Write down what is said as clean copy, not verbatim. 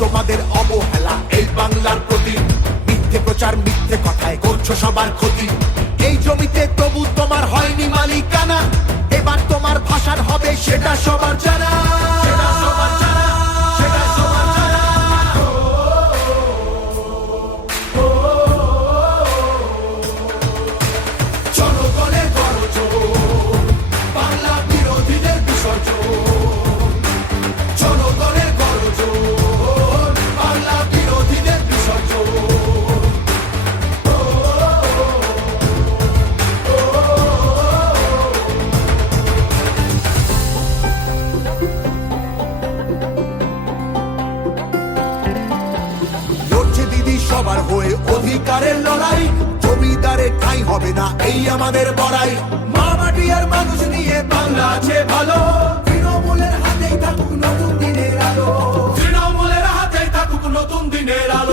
তোমাদের অবহেলা এই বাংলার প্রতি, মিথ্যে প্রচার মিথ্যে কথায় করছো সবার ক্ষতি। এই জমিতে তবু তোমার হয়নি মালিকানা, এবার তোমার ভাষার হবে সেটা সবার জানা, সেটা সবার জানা, সেটা সবার জানা। জনগণের গর্জন, বাংলা বিরোধীদের বিসর্জন। জনগণের গর্জন, বাংলা বিরোধীদের বিসর্জন। লড়ছে দিদি সবার হয়ে অধিকারের লড়াই, জমিদারের ঠাঁই হবে না এই আমাদের বড়াই। মা মাটি আর মানুষ নিয়ে বাংলা আছে ভালো, তৃণমূলের হাতেই থাকুক নতুন দিনের আলো, তৃণমূলের হাতেই থাকুক নতুন দিনের আলো।